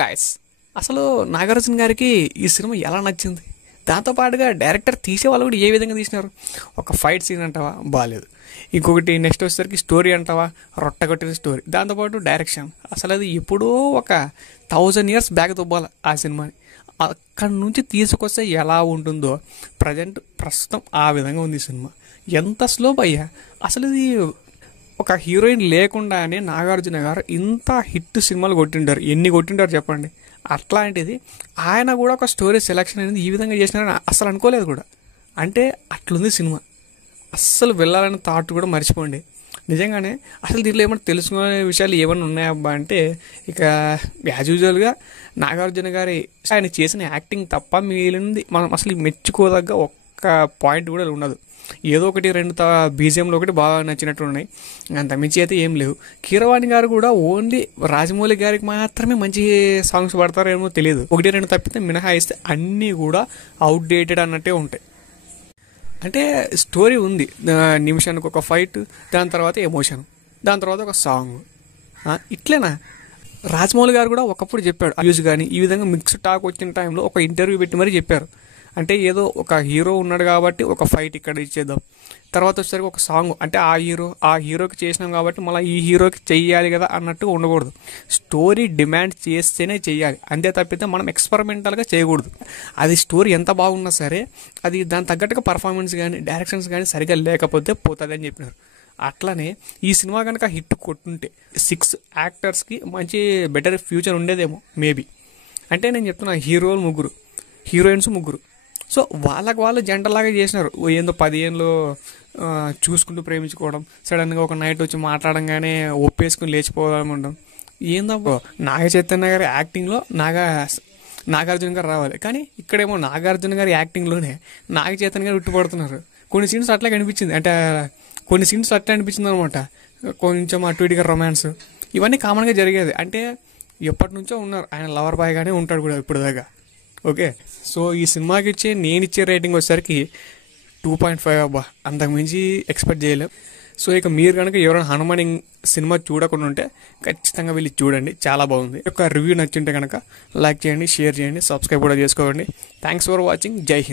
Guys, అసలు నాగార్జున గారికి ఈ సినిమా ఎలా నచ్చింది? దాంతోపాటుగా డైరెక్టర్ తీసే వాళ్ళు కూడా ఏ విధంగా తీసినారు? ఒక ఫైట్ సీన్ అంటావా, బాగాలేదు. ఇంకొకటి నెక్స్ట్ వచ్చేసరికి స్టోరీ అంటావా, రొట్టగొట్టిన స్టోరీ. దాంతోపాటు డైరెక్షన్, అసలు అది ఎప్పుడో ఒక 1000 years బ్యాక్ దుబ్బాలి ఆ సినిమాని. అక్కడి నుంచి తీసుకొస్తే ఎలా ఉంటుందో ప్రస్తుతం ఆ విధంగా ఉంది సినిమా. ఎంత స్లో అయ్యా అసలు ఇది. ఒక హీరోయిన్ లేకుండానే నాగార్జున గారు ఇంత హిట్ సినిమాలు కొట్టింటారు. ఎన్ని కొట్టింటారు చెప్పండి. అట్లాంటిది ఆయన కూడా ఒక స్టోరీ సెలెక్షన్ అనేది ఈ విధంగా చేసినారని అస్సలు అనుకోలేదు కూడా. అంటే అట్లుంది సినిమా. అస్సలు వెళ్ళాలనే థాట్ కూడా మర్చిపోండి. నిజంగానే అసలు దీంట్లో ఏమన్నా తెలుసుకునే విషయాలు ఏమన్నా ఉన్నాయబ్బా అంటే, ఇక యాజ్ యూజువల్గా నాగార్జున గారి ఆయన చేసిన యాక్టింగ్ తప్ప మిగిలింది మనం అసలు మెచ్చుకోదగ్గ ఒక్క పాయింట్ కూడా ఉండదు. ఏదో ఒకటి రెండు బీజిఎంలో ఒకటి బాగా నచ్చినట్టు ఉన్నాయి, అంత మించి అయితే ఏం లేవు. కీరవాణి గారు కూడా ఓన్లీ రాజమౌళి గారికి మాత్రమే మంచి సాంగ్స్ పాడతారేమో తెలియదు. ఒకటి రెండు తప్పితే మినహాయిస్తే అన్నీ కూడా అవుట్డేటెడ్ అన్నట్టే ఉంటాయి. అంటే స్టోరీ ఉంది, నిమిషానికి ఒక ఫైట్, దాని తర్వాత ఎమోషన్, దాని తర్వాత ఒక సాంగ్. ఇట్లేనా? రాజమౌళి గారు కూడా ఒకప్పుడు చెప్పాడు వ్యూస్ కానీ ఈ విధంగా మిక్స్డ్ టాక్ వచ్చిన టైంలో ఒక ఇంటర్వ్యూ పెట్టి మరీ చెప్పారు. అంటే ఏదో ఒక హీరో ఉన్నాడు కాబట్టి ఒక ఫైట్ ఇక్కడ ఇచ్చేద్దాం, తర్వాత వచ్చేసరికి ఒక సాంగ్, అంటే ఆ హీరోకి చేసినాం కాబట్టి మళ్ళీ ఈ హీరోకి చెయ్యాలి కదా అన్నట్టు ఉండకూడదు. స్టోరీ డిమాండ్ చేస్తేనే చెయ్యాలి, అంతే తప్పితే మనం ఎక్స్పెరిమెంటల్గా చేయకూడదు. అది స్టోరీ ఎంత బాగున్నా సరే అది దాని తగ్గట్టుగా పర్ఫార్మెన్స్ కానీ డైరెక్షన్స్ కానీ సరిగా లేకపోతే పోతుంది అని చెప్పినారు. అట్లనే ఈ సినిమా కనుక హిట్ కొట్టుంటే 6 యాక్టర్స్కి మంచి బెటర్ ఫ్యూచర్ ఉండేదేమో మేబీ. అంటే నేను చెప్తున్నా, హీరోలు 3, హీరోయిన్స్ 3. సో వాళ్ళకు వాళ్ళు జంటలాగా చేసినారు. ఏందో 10 ఏళ్ళు చూసుకుంటూ ప్రేమించుకోవడం, సడన్గా ఒక నైట్ వచ్చి మాట్లాడంగానే ఒప్పేసుకుని లేచిపోవడం ఉండడం. ఏందో నాగ చైతన్య గారి యాక్టింగ్లో నాగార్జున గారు రావాలి, కానీ ఇక్కడేమో నాగార్జున గారి యాక్టింగ్లోనే నాగ చైతన్య గారు ఉట్టిపడుతున్నారు. కొన్ని సీన్స్ అట్లా కనిపించింది, అంటే కొన్ని సీన్స్ అట్లా అనిపించింది అనమాట. కొంచెం అటు ఇటుగా రొమాన్స్ ఇవన్నీ కామన్గా జరిగేది. అంటే ఎప్పటి నుంచో ఉన్నారు, ఆయన లవర్ బాయ్గానే ఉంటాడు కూడా ఇప్పుడు దాకా. ఓకే, సో ఈ సినిమాకి నేను ఇచ్చే రేటింగ్ వచ్చేసరికి 2.5 అబ్బా, అంతకుమించి ఎక్స్పెక్ట్ చేయలేం. సో ఇక మీరు కనుక ఎవరైనా హనుమాన్ సినిమా చూడకుండా ఉంటే ఖచ్చితంగా వెళ్ళి చూడండి, చాలా బాగుంది. ఒక రివ్యూ నచ్చింటే కనుక లైక్ చేయండి, షేర్ చేయండి, సబ్స్క్రైబ్ కూడా చేసుకోండి. Thanks for watching. జై హింద్.